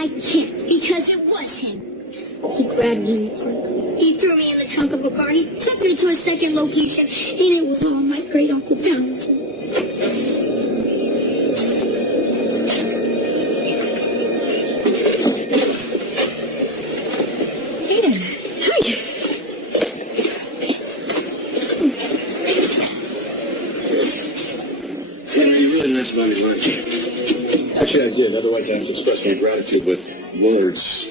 I can't, because it was him. He grabbed me in the park. He threw me in the trunk of a car. He took me to a second location, and it was all my great Uncle Valentin. Buy me lunch. Actually, I did. Otherwise, I have to express my gratitude with words.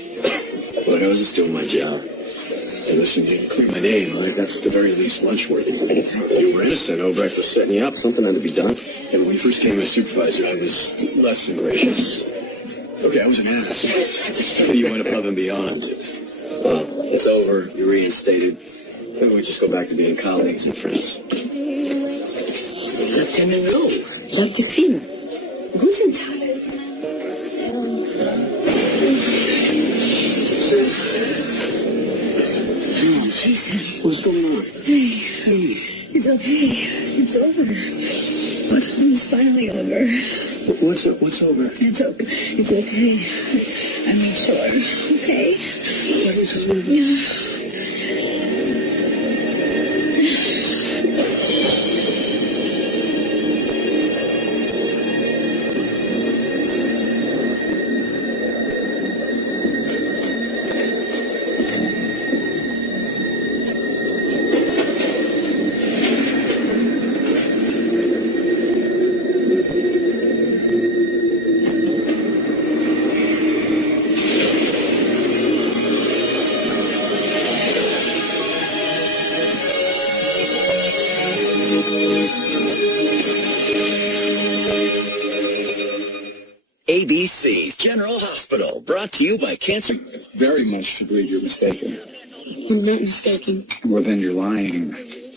But I was just doing my job. Hey, listen, you didn't clear my name, all right? That's at the very least lunch-worthy. You were innocent. Obrecht was setting you up. Something had to be done. And when you first came as supervisor, I was less than gracious. Okay, I was an ass. But you went above and beyond. Well, it's over. You're reinstated. Maybe we just go back to being colleagues and friends. Dr. Monroe. Dr. Finn, guten Tag. What's going on? Hey, it's okay. It's over. It's finally over. What's over? It's okay. It's okay. I made sure. Okay. ABC's General Hospital, brought to you by Cancer. Very much believe you're mistaken. I'm not mistaken. Well, then you're lying.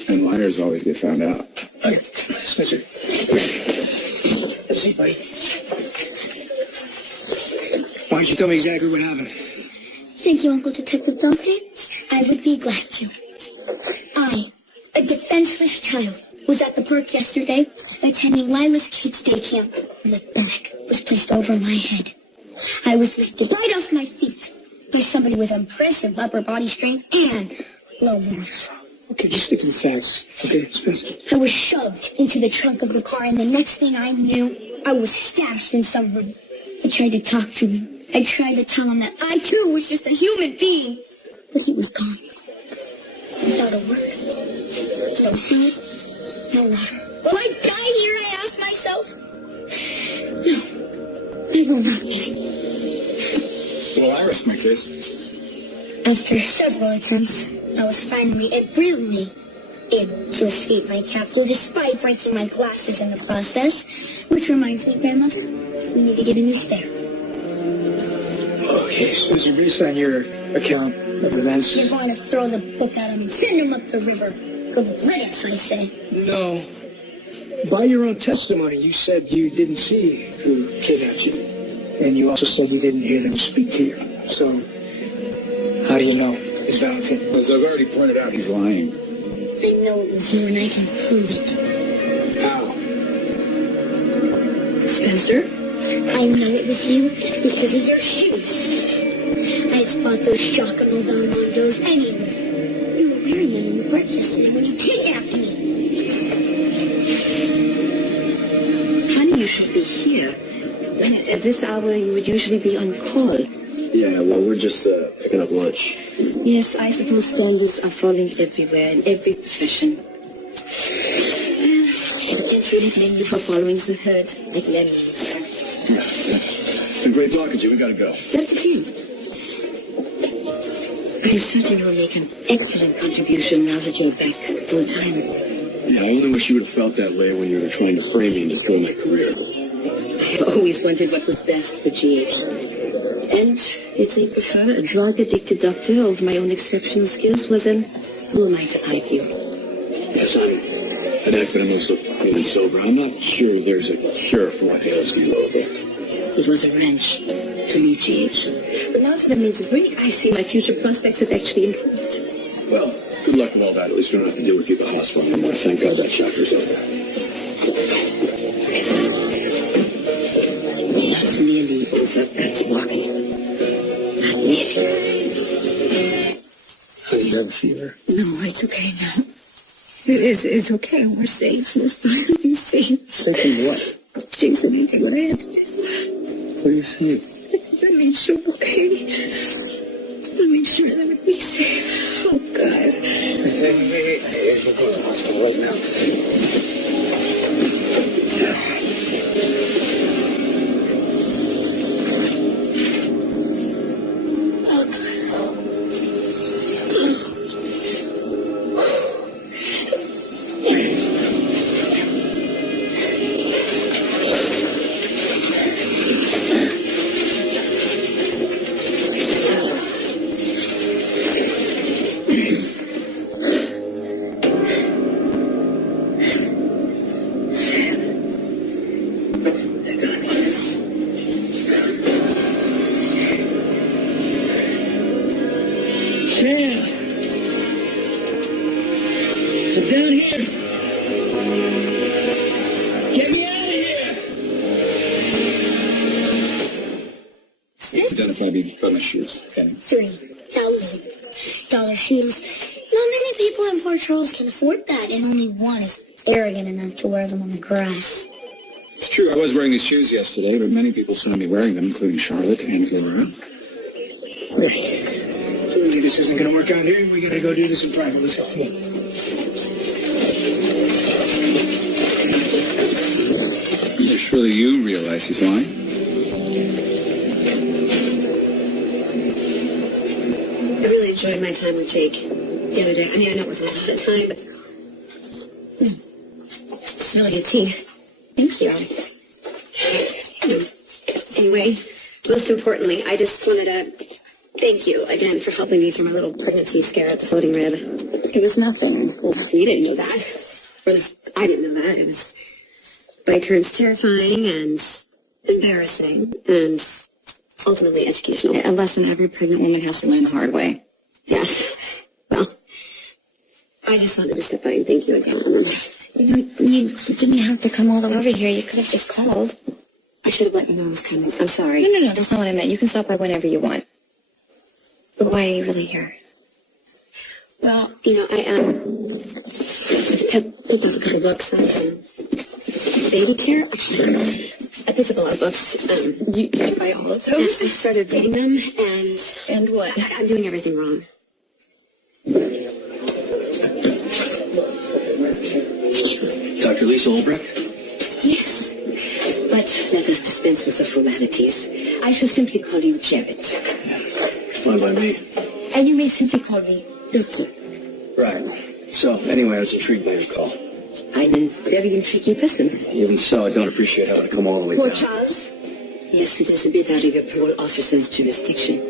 And liars always get found out. Hey, Spencer. Have a seat, buddy. Why don't you tell me exactly what happened? Thank you, Uncle Detective Dante. I would be glad to. I, a defenseless child, was at the park yesterday attending Lila's Kids Day Camp when a bag was placed over my head. I was lifted right off my feet by somebody with impressive upper body strength and low morals. Okay, just stick to the facts. Okay, Spencer? I was shoved into the trunk of the car, and the next thing I knew, I was stashed in some room. I tried to talk to him. I tried to tell him that I, too, was just a human being. But he was gone. Without a word. No food. No water. Will I die here, I asked myself? No. I will not die. Well, I rest my case. After several attempts, I was finally and brilliantly able to escape my captor despite breaking my glasses in the process. Which reminds me, Grandmother, we need to get a new spare. Okay, Spencer, based on your account of events... You're going to throw the book at him and send him up the river. Good riddance, I say. No. By your own testimony, you said you didn't see who kidnapped you. And you also said you didn't hear them speak to you. So, how do you know it's Valentin? As I've already pointed out, he's lying. I know it was you and I can prove it. How? Spencer? I know it was you because of your shoes. I'd spot those Giacomo Belmondo's anywhere. You were wearing them in the park yesterday when you kidnapped me. Funny you should be here. At this hour, you would usually be on call. Yeah, well, we're just picking up lunch. Yes, I suppose standards are falling everywhere, in every profession. And really mainly for following the herd, like lemmings. Yeah. It's been great talking to you. We gotta go. Dr. King, I'm certain you'll make an excellent contribution now that you're back full time. Yeah, I only wish you would have felt that way when you were trying to frame me and destroy my career. I've always wondered what was best for GH. And if they prefer a drug-addicted doctor over my own exceptional skills, well then, who am I to argue? Yes, I'm an academic so clean and sober. I'm not sure there's a cure for what ails you, Lola. It was a wrench to leave GH. But now that I've made the break, I see my future prospects have actually improved. Well, good luck with all that. At least we don't have to deal with you at the hospital anymore. Thank God that chapter's over. Not nearly over, that's walking. have a fever? No, it's okay now. It's okay. We're safe. We're finally safe. Safe from what? Jason, you did what I had to do. What are you saying? I made sure, okay? I made sure that I would be safe. Oh, God. Hey, we're going to the hospital right now. Sam! I'm down here! Get me out of here! Identify me by my shoes, Penny. $3,000 shoes. Not many people in Port Charles can afford that, and only one is arrogant enough to wear them on the grass. It's true, I was wearing these shoes yesterday, but many people saw me wearing them, including Charlotte and Laura. Clearly this isn't going to work out here. We got to go do this in private. Let's go. Come on. Surely you realize he's lying? I really enjoyed my time with Jake the other day. I mean, I know it wasn't a lot of time, but it's really good tea. Thank you. Anyway, most importantly, I just wanted to thank you again for helping me through my little pregnancy scare at the floating rib. It was nothing. Well, you didn't know that. Or at least I didn't know that. It was by turns terrifying and embarrassing and ultimately educational. A lesson every pregnant woman has to learn the hard way. Yes. Well, I just wanted to step by and thank you again. You know, you didn't have to come all the way over here. You could have just called. I should have let you know I was coming. I'm sorry. No, that's not what I meant. You can stop by whenever you want. But why are you really here? Well, you know, I picked up a couple books on baby care. Actually, I picked up a lot of books. You buy all of those? I started reading them, And what? I'm doing everything wrong. Dr. Lisa Albrecht? Yes. But let us dispense with the formalities. I shall simply call you Jared. Fine by me. And you may simply call me Doctor. Right. So, anyway, I was intrigued by your call. I'm a very intriguing person. Even so, I don't appreciate having to come all the way Port down. Charles? Yes, it is a bit out of your parole officer's jurisdiction.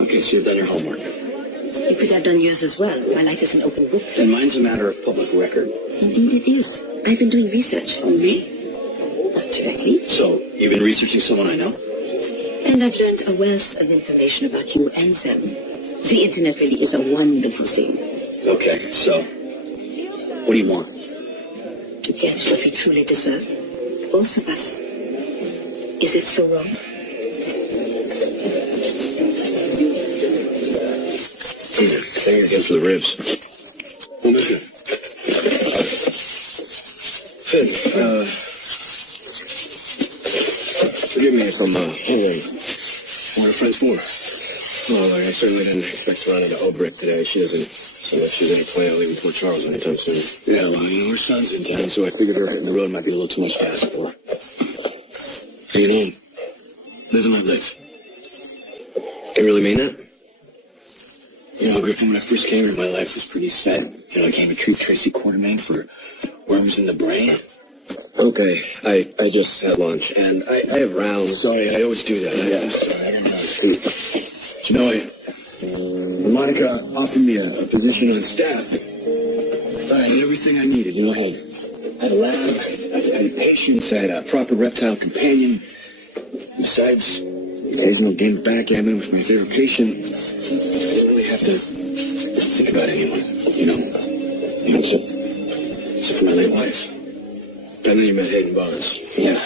Okay, so you've done your homework. You could have done yours as well. My life is an open book. And mine's a matter of public record. Indeed it is. I've been doing research. On me? Not directly. So, you've been researching someone I know? And I've learned a wealth of information about you and them. The internet really is a wonderful thing. Okay, so, what do you want? To get what we truly deserve. Both of us. Is it so wrong? Thank you again for the ribs. Well, listen. Finn, forgive me if I'm, late. What are friends for? Well, I certainly didn't expect to run into Obrecht today. She doesn't seem like she's any plan on leaving Port Charles anytime soon. Yeah, well, you know, her son's in town, so I figured her hitting the road might be a little too much to ask for. Hanging home. Live and let live. You really mean that? You know, Griffin, when I first came here, my life was pretty set. You know, I came to treat Tracy Quartermain for worms in the brain. Okay, I just had lunch, and I have rounds. Sorry, I always do that. I'm sorry, I didn't know I speak. You know, when Monica offered me a position on staff, I had everything I needed. You know, I had a lab, I had patients, I had a proper reptile companion. Besides, occasional game of backgammon with my favorite patient. I didn't really have to think about anyone, you know, except for my late wife. And then you met Hayden Barnes. Yeah.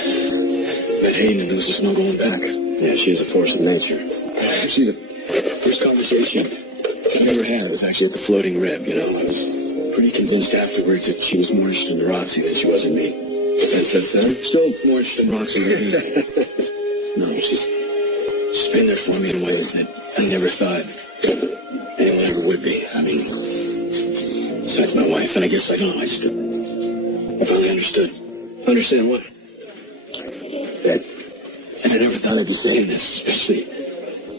Met Hayden and there was just no going back. Yeah, she's a force of nature. Actually, the first conversation I never had. It was actually at the Floating Rib, you know. I was pretty convinced afterwards that she was more interested in Roxy than she was in me. That's that son? Still more interested in Roxy than me. No, she's been there for me in ways that I never thought anyone ever would be. I mean, besides my wife, and I guess I don't know, I finally understood. Understand what? That, and I never thought I'd be saying this, especially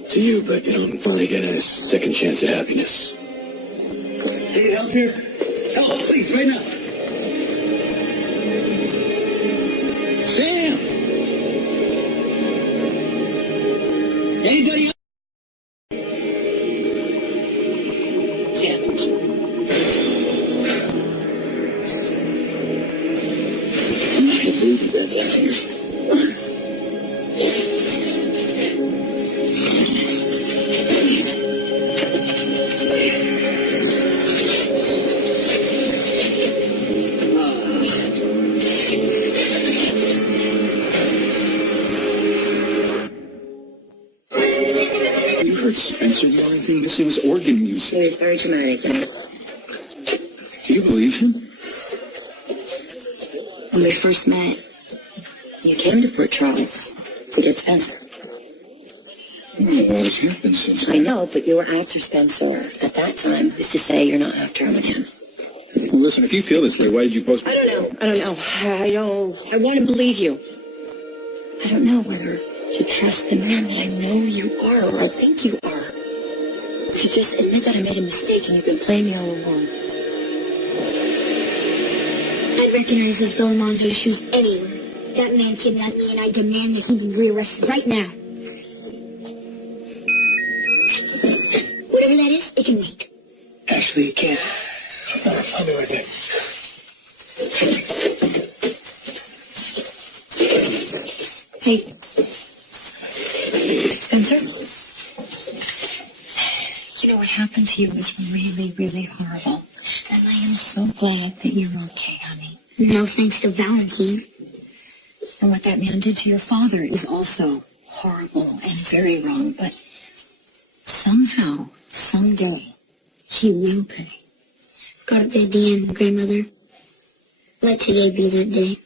to you, but, you know, I'm finally getting a second chance at happiness. Need help here? Help, please, right now. Sam! Anybody else? Sam. I'm not going to believe that last year. Spencer, the only thing missing was organ music. He was very dramatic, you know. Do you believe him? When we first met, you came to Port Charles to get Spencer. A lot has happened since I know, but you were after Spencer at that time. Who's to say you're not after him again? Well, listen, if you feel this way, why did you post... I don't know. I want to believe you. I don't know whether to trust the man that I know you are, or I think you are. Or to just admit that I made a mistake and you've been playing me all along. I'd recognize those Belmondo shoes anywhere. That man kidnapped me, and I demand that he be rearrested right now. Whatever that is, it can wait. Actually, you can't. I'll be right back. Hey, Spencer? You know, what happened to you was really, really horrible. And I am so glad that you're okay, honey. No thanks to Valentine. And what that man did to your father is also horrible and very wrong. But somehow, someday, he will pay. Gotta pay at the end, grandmother. Let today be that day.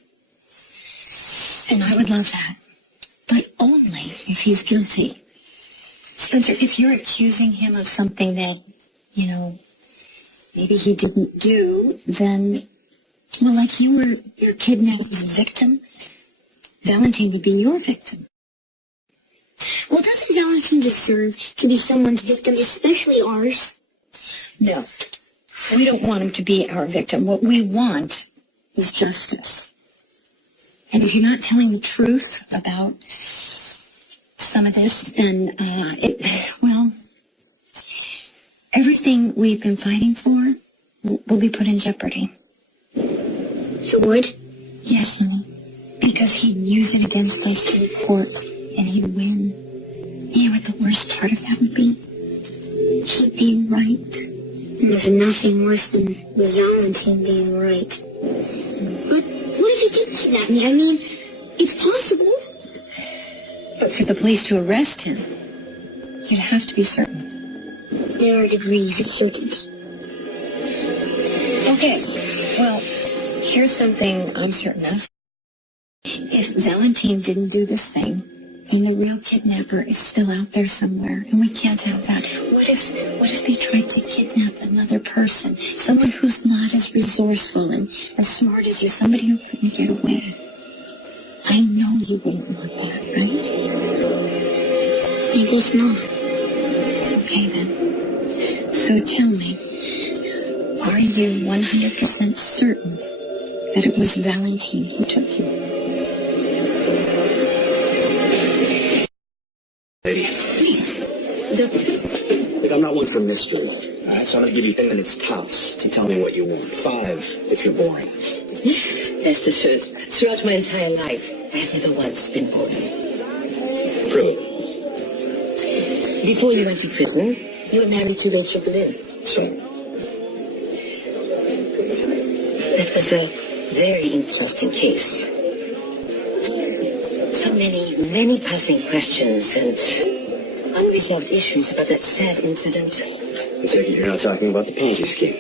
And I would love that. But only if he's guilty. Spencer, if you're accusing him of something that, you know, maybe he didn't do, then, well, like you were your kidnapper's victim, Valentine would be your victim. Well, doesn't Valentine deserve to be someone's victim, especially ours? No, we don't want him to be our victim. What we want is justice. And if you're not telling the truth about some of this, then, everything we've been fighting for will be put in jeopardy. It would? Yes, honey. Because he'd use it against us in court, and he'd win. You know what the worst part of that would be? He'd be right. There's nothing worse than Valentine being right. But what if he did kidnap me? I mean, it's possible. But for the police to arrest him, you'd have to be certain. There are degrees of certainty. Okay, well, here's something I'm certain of. If Valentine didn't do this thing, and the real kidnapper is still out there somewhere, and we can't have that. What if they tried to kidnap another person? Someone who's not as resourceful and smart as you, somebody who couldn't get away. I know you wouldn't want that, right? I guess not. Okay, then. So tell me, are you 100% certain that it was Valentine who took you? Lady. Please, Doctor. Look, I'm not one for mystery. All right, so I'm going to give you 10 minutes tops to tell me what you want. 5 if you're boring. Rest assured, throughout my entire life, I have never once been bored. Prove it. Before you went to prison, you were married to Rachel Boleyn. That's right. That was a very interesting case. So many puzzling questions and unresolved issues about that sad incident. I take it you're not talking about the Ponzi scheme.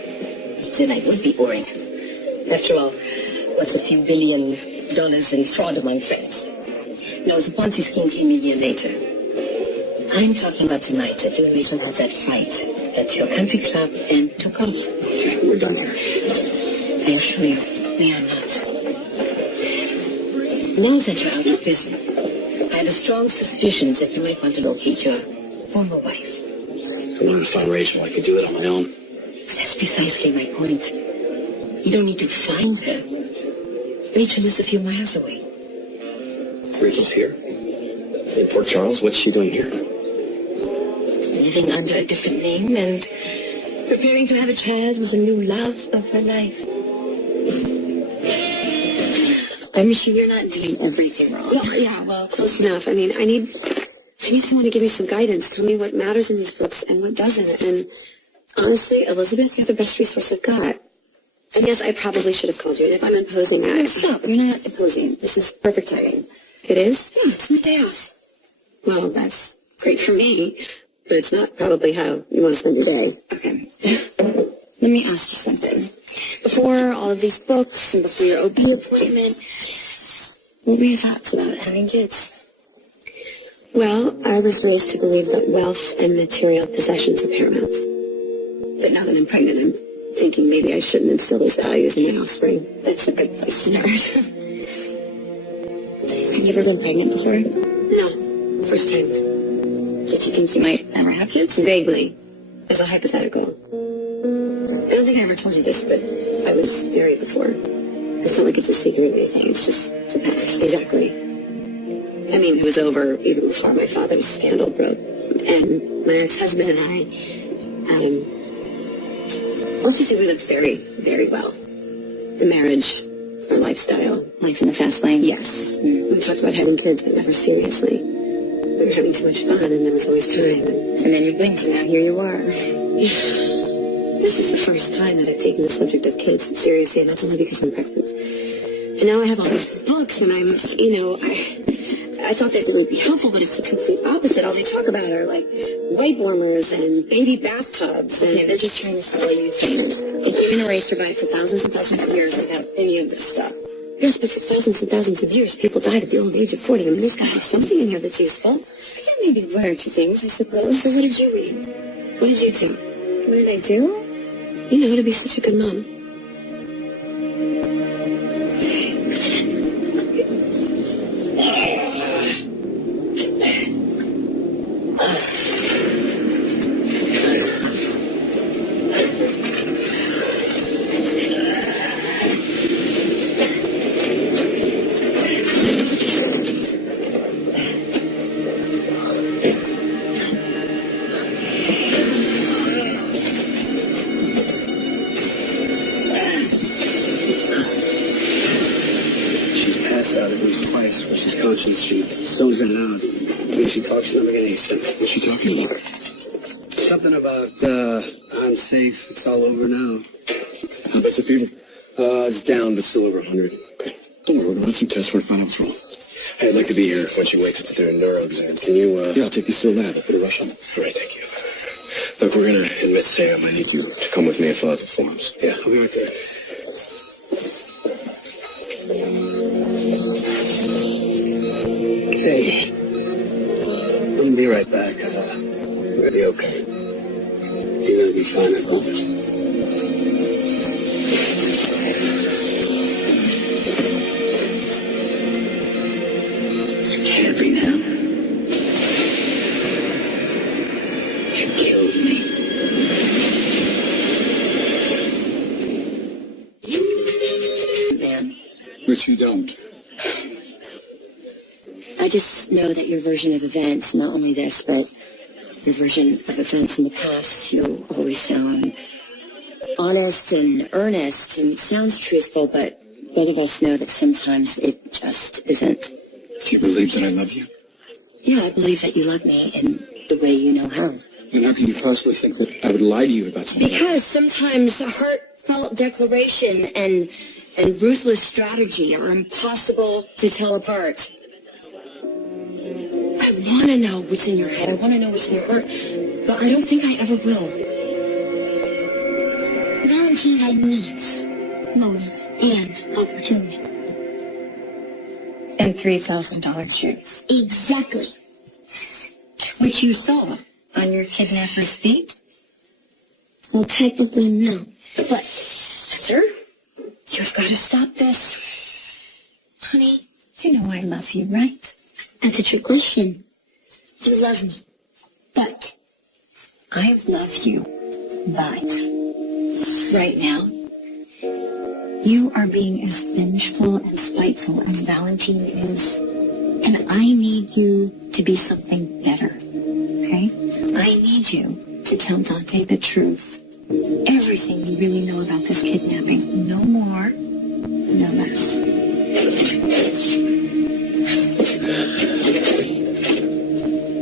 Then life would be boring. After all, what's a few $1 billion in fraud among friends? No, the Ponzi scheme came a year later. I'm talking about the night that you and Rachel had that fight at your country club and took off. Okay, we're done here. I assure you, we are not. Now that you're out of prison, I have a strong suspicion that you might want to locate your former wife. If I wanted to find Rachel, I could do it on my own. That's precisely my point. You don't need to find her. Rachel is a few miles away. Rachel's here? In Port Charles? What's she doing here? Living under a different name and preparing to have a child with a new love of her life. I'm sure you're not doing everything wrong. Well, close enough. I mean, I need someone to give me some guidance. Tell me what matters in these books and what doesn't. And honestly, Elizabeth, you're the best resource I've got. And yes, I probably should have called you. And if I'm imposing that... No, stop. You're not opposing. This is perfect timing. It is? Yeah, it's my day off. Well, that's great for me. But it's not probably how you want to spend your day. Okay. Let me ask you something. Before all of these books and before your OB appointment, what were your thoughts about having kids? Well, I was raised to believe that wealth and material possessions are paramount. But now that I'm pregnant, I'm thinking maybe I shouldn't instill those values in my offspring. That's a good place to start. Have you ever been pregnant before? No, first time. Did you think you might ever have kids? Vaguely, as a hypothetical. I don't think I ever told you this, but I was married before. It's not like it's a secret or anything. It's just the past. Exactly. I mean, it was over even before my father's scandal broke. And my ex-husband and I, let's just say we lived very, very well. The marriage, our lifestyle. Life in the fast lane? Yes. We talked about having kids, but never seriously. We were having too much fun, and there was always time. And then you blinked, and now here you are. Yeah. This is the first time that I've taken the subject of kids seriously, and that's only because I'm pregnant. And now I have all these books, and I'm, I thought that they would be helpful, but it's the complete opposite. All they talk about are, like, white warmers and baby bathtubs. And Okay, they're just trying to sell you things. The human race survived for thousands and thousands of years without any of this stuff. yes, but for thousands and thousands of years, people died at the old age of 40. I mean, there's got to be something in here that's useful. Yeah, maybe one or two things, I suppose. So what did you read? What did you do? What did I do? You know, to be such a good mom. She zones in and out. When she talks, she never get any sense. What's she talking about? Something about, I'm safe, it's all over now. How about the people? It's down, but still over 100. Okay. Don't worry, we're gonna run some tests. We're gonna find out what's wrong. Hey, I'd like to be here when she wakes up to do a neuro exam. Can you, Yeah, I'll take you to the lab. I'll put a rush on. All right, thank you. Look, we're gonna admit Sam. I need you to come with me and fill out the forms. Yeah, I'll be right there. Hey, we'll be right back. We're gonna be okay. You're gonna be fine, I promise. Can't be now. You killed me. Man. Which you don't. I just know that your version of events, not only this, but your version of events in the past, you always sound honest and earnest, and it sounds truthful, but both of us know that sometimes it just isn't. Do you believe that I love you? Yeah, I believe that you love me in the way you know how. Then how can you possibly think that I would lie to you about something? Because sometimes a heartfelt declaration and ruthless strategy are impossible to tell apart. I want want to know what's in your head. I want to know what's in your heart. But I don't think I ever will. Valentine had needs, motive, and opportunity. And $3,000 checks. Exactly. Which you saw on your kidnapper's feet? Well, technically, no. But, Spencer, you've got to stop this. Honey, you know I love you, right? that's a trick question. You love me. But, I love you, but right now, you are being as vengeful and spiteful as Valentine is. And I need you to be something better, okay? I need you to tell Dante the truth. Everything you really know about this kidnapping. No more, no less.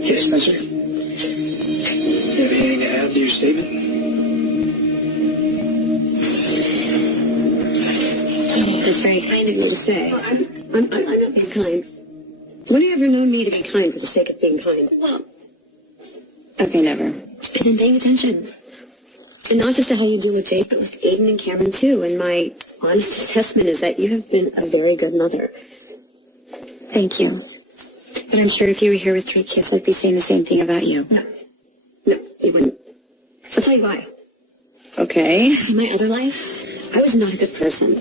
Yes, Spencer. You have anything to add to your statement? That's very kind of you to say. I'm not being kind. When have you ever known me to be kind for the sake of being kind? Well, okay, never. I've been paying attention. And not just to how you deal with Jake, but with Aiden and Cameron too. And my honest assessment is that you have been a very good mother. Thank you. But I'm sure if you were here with 3 kids, I'd be saying the same thing about you. No, you wouldn't. I'll tell you why. Okay. In my other life, I was not a good person.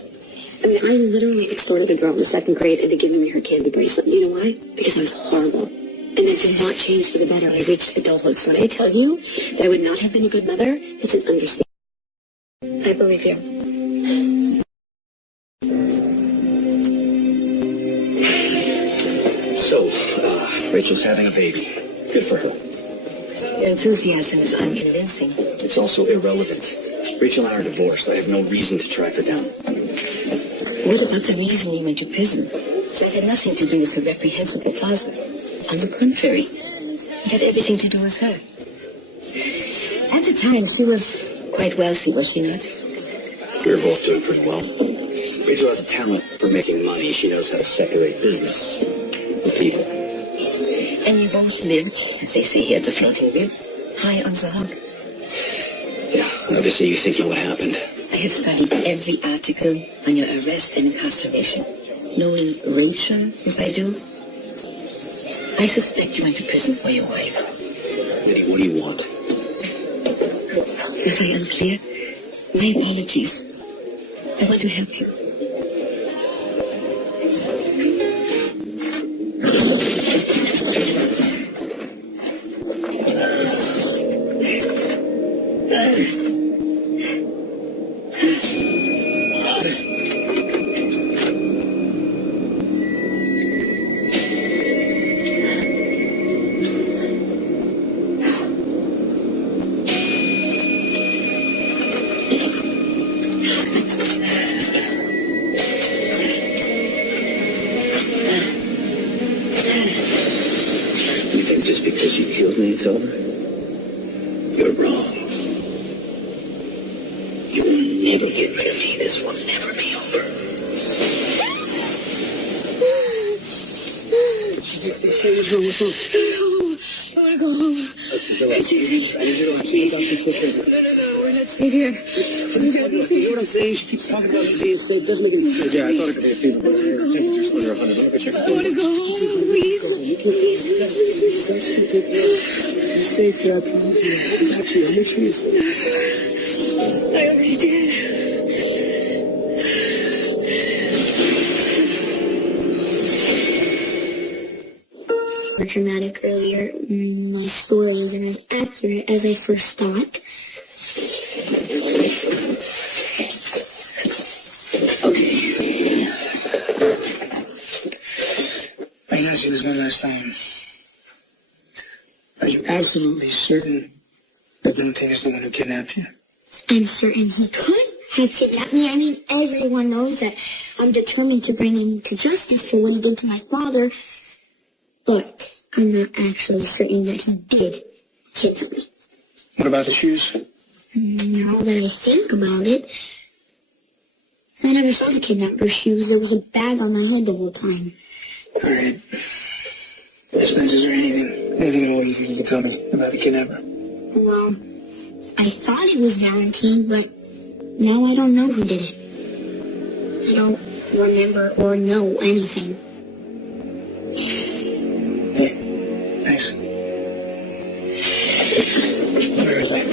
I mean, I literally extorted a girl in the 2nd grade into giving me her candy bracelet. Do you know why? Because I was horrible. And it did not change for the better. I reached adulthood. So when I tell you that I would not have been a good mother, it's an understatement. I believe you. So, Rachel's having a baby. Good for her. Your enthusiasm is unconvincing. It's also irrelevant. Rachel and I are divorced. I have no reason to track her down. What about the reason you went to prison? That had nothing to do with the reprehensible father. On the contrary, it had everything to do with her. At the time, she was quite wealthy, was she not? We were both doing pretty well. Rachel has a talent for making money. She knows how to speculate business with people. And you both lived, as they say here at the floating rib, high on the hog. Yeah, obviously you think you know what happened. I have studied every article on your arrest and incarceration. Knowing Rachel as I do, I suspect you went to prison for your wife. Liddy, what do you want? Was I unclear? My apologies. I want to help you. It's over. You're wrong. You will never get rid of me. This will never be over. What's wrong? What's wrong? I want to go home. It's easy. No, we're not safe here. We gotta be safe. You know what I'm saying? She keeps talking about being safe. Doesn't make any sense. Yeah, I thought it could be a fever. I want to go home, please. Be safe, Dad. I promise you. Actually, I'll make sure you're safe. I already did. More dramatic earlier. My story isn't as accurate as I first thought. Okay. I can ask you this one last time. Are you absolutely certain that Valentine is the one who kidnapped you? I'm certain he could have kidnapped me. I mean, everyone knows that I'm determined to bring him to justice for what he did to my father. But I'm not actually certain that he did kidnap me. What about the shoes? Now that I think about it, I never saw the kidnapper's shoes. There was a bag on my head the whole time. All right. Spencer, is there anything Anything at all you think you can tell me about the kidnapper? Well, I thought it was Valentine, but now I don't know who did it. I don't remember or know anything. Hey, thanks. Where is that?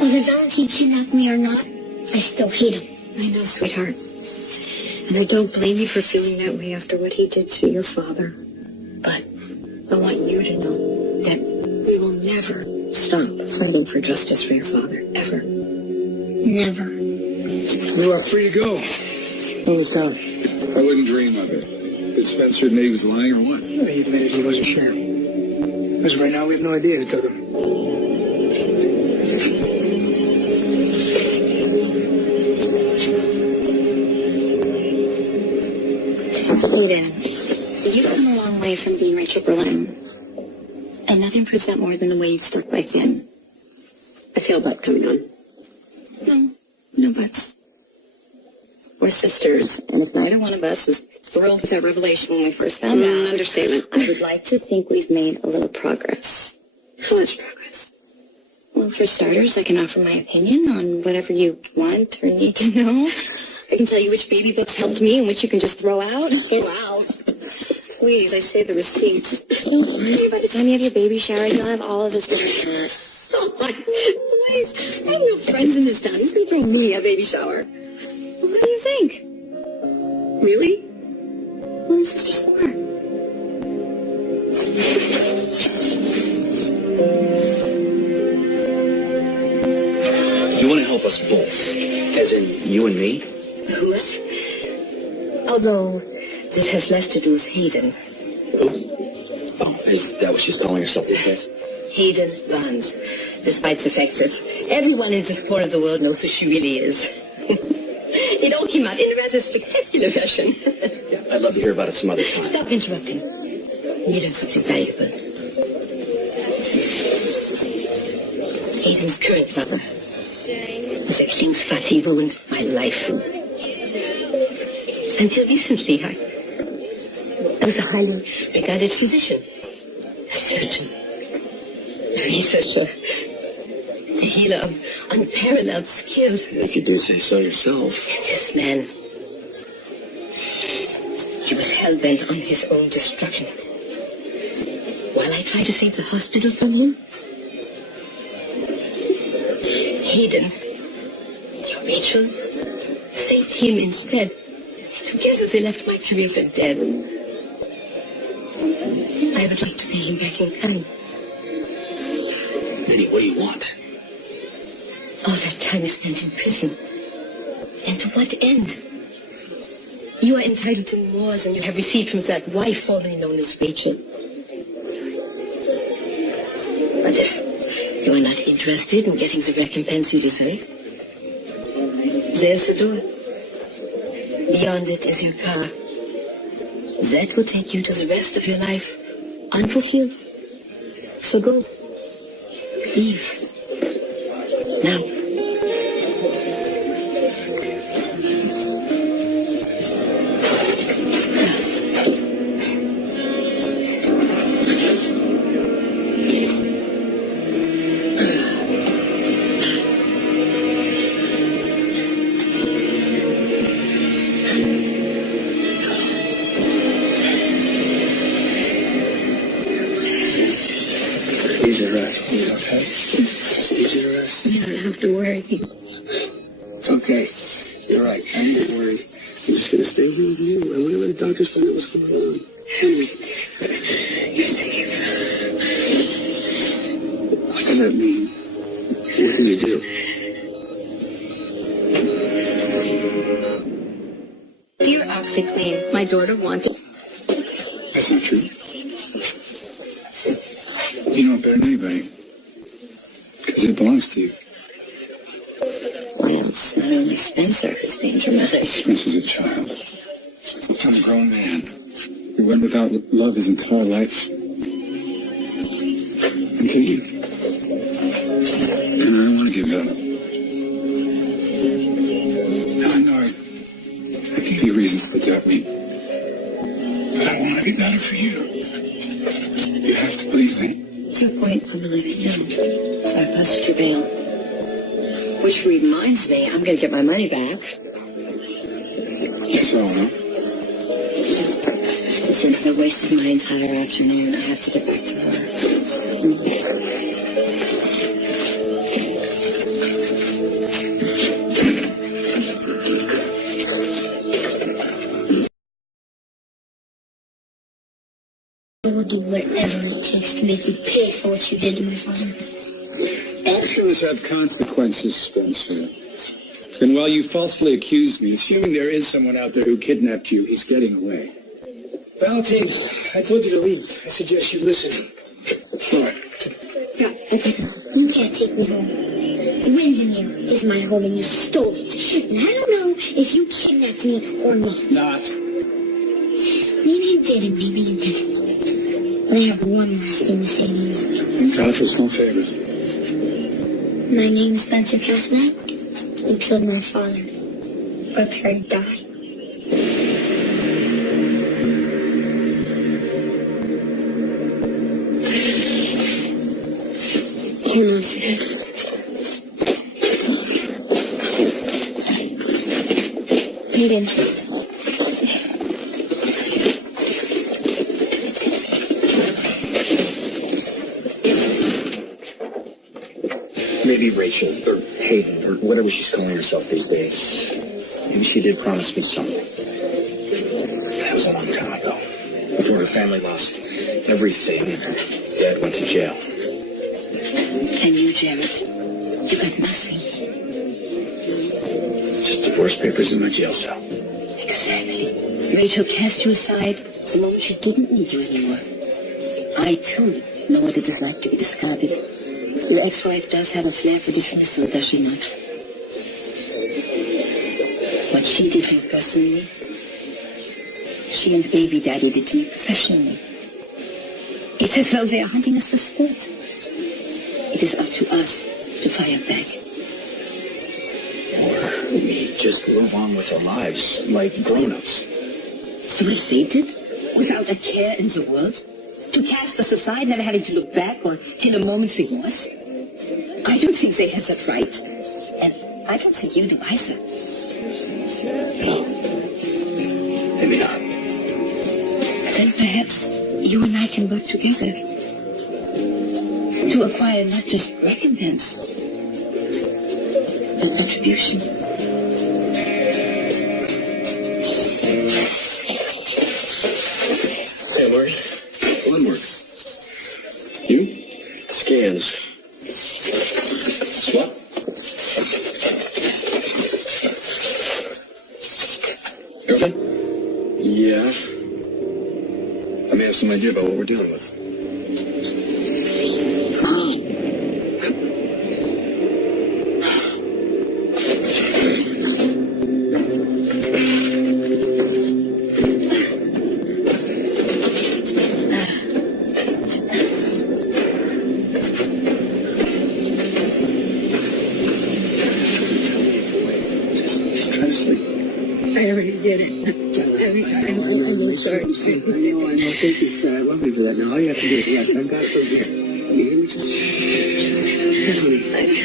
Whether Valentine kidnapped me or not, I still hate him. I know, sweetheart. And I don't blame you for feeling that way after what he did to your father. But I want you to know that we will never stop fighting for justice for your father, ever. Never. You are free to go. Go to town. I wouldn't dream of it. Did Spencer admit he was lying or what? He admitted he wasn't sure. Because right now we have no idea who took him. Eden, you've come a long way from being Rachel Berlin. And nothing proves that more than the way you've stuck by Finn. I feel butt coming on. No buts. We're sisters, and if neither one of us was thrilled with that revelation when we first found out, Understatement. I would like to think we've made a little progress. How much progress? Well, for starters, I can offer my opinion on whatever you want or need to know. I can tell you which baby books helped me and which you can just throw out. Wow. Please, I saved the receipts. Don't worry, by the time you have your baby shower, you'll have all of this. Oh my, please. I have no friends in this town. Who's going to throw me a baby shower? What do you think? Really? What are sisters for? You want to help us both? As in, you and me? Who's? Although this has less to do with Hayden. Who? Oh, is that what she's calling herself these days? Hayden Barnes. Despite the fact that everyone in this corner of the world knows who she really is. It all came out in a rather spectacular fashion. Yeah, I'd love to hear about it some other time. Stop interrupting. You learned something valuable. Hayden's current lover was a Klingsvater. He ruined my life. Until recently, I was a highly regarded physician, a surgeon, a researcher, a healer of unparalleled skill. If you do say so yourself. This man, he was hell-bent on his own destruction. While I tried to save the hospital from him, Hayden, your Rachel, saved him instead. Together they left my career for dead. I would like to pay him back in kind. Minnie, what do you want? All that time is spent in prison. And to what end? You are entitled to more than you have received from that wife formerly known as Rachel. But if you are not interested in getting the recompense you deserve, there's the door. Beyond it is your car. That will take you to the rest of your life unfulfilled. So go. Leave. Now. To worry. It's okay. You're right. Don't worry. I'm just going to stay here with you. I want to let the doctors find out what's going on. Henry, You're safe. what does that mean? What can you do? Dear OxyClean, my daughter wanted... That's not true. You know it better than anybody. Because it belongs to you. Well, it's not only Spencer who's being dramatic. Spencer's a child. I'm a grown man. He went without love his entire life. Until you. And I don't want to give up. few reasons to doubt me. But I want to be better for you. You have to believe me. To a point, I believe in you. So I posted your bail. Which reminds me, I'm going to get my money back. That's all, huh? Listen, I wasted my entire afternoon. I have to get back to work. I will do whatever it takes to make you pay for what you did to my father. Actions have consequences, Spencer. And while you falsely accuse me, assuming there is someone out there who kidnapped you, he's getting away. Valentine, I told you to leave. I suggest you listen. All right. No, that's it. You can't take me home. Windermere is my home and you stole it. And I don't know if you kidnapped me or not. Not. Maybe you did and maybe you didn't. But I have one last thing to say to you. God for small favors. My name is Spencer Cassidy. You killed my father. Prepare to die. Hold on a second. Hayden. Maybe Rachel, or Hayden, or whatever she's calling herself these days. Maybe she did promise me something. That was a long time ago. Before her family lost everything and her dad went to jail. And you, Jared, you got nothing. Just divorce papers in my jail cell. Exactly. Rachel cast you aside the moment she didn't need you anymore. I, too, know what it is like to be discarded. Your ex-wife does have a flair for dismissal, does she not? What she did to you personally, she and baby daddy did to me professionally. It's as though they are hunting us for sport. It is up to us to fire back. Or we just move on with our lives like grown-ups. So as they did, without a care in the world? To cast us aside, never having to look back or kill a moment's remorse? I don't think they have that right. And I don't think you do either. No. Maybe not. Then perhaps you and I can work together to acquire not just recompense, but retribution. Say a word. One word. You? Scans. What? Okay. Yeah. I may have some idea about what we're dealing with. Just try to sleep. I already did it. I'm really sorry. I know. Thank you. I love you for that. Now all you have to do is rest. I've got from here. You hear me? Just honey.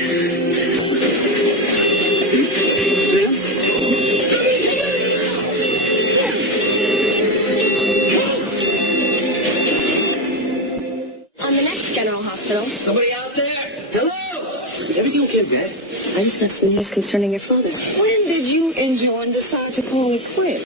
On the next General Hospital. Somebody out there? Hello? Is everything okay, Dad? I just got some news concerning your father. When did you and John decide to call it quits?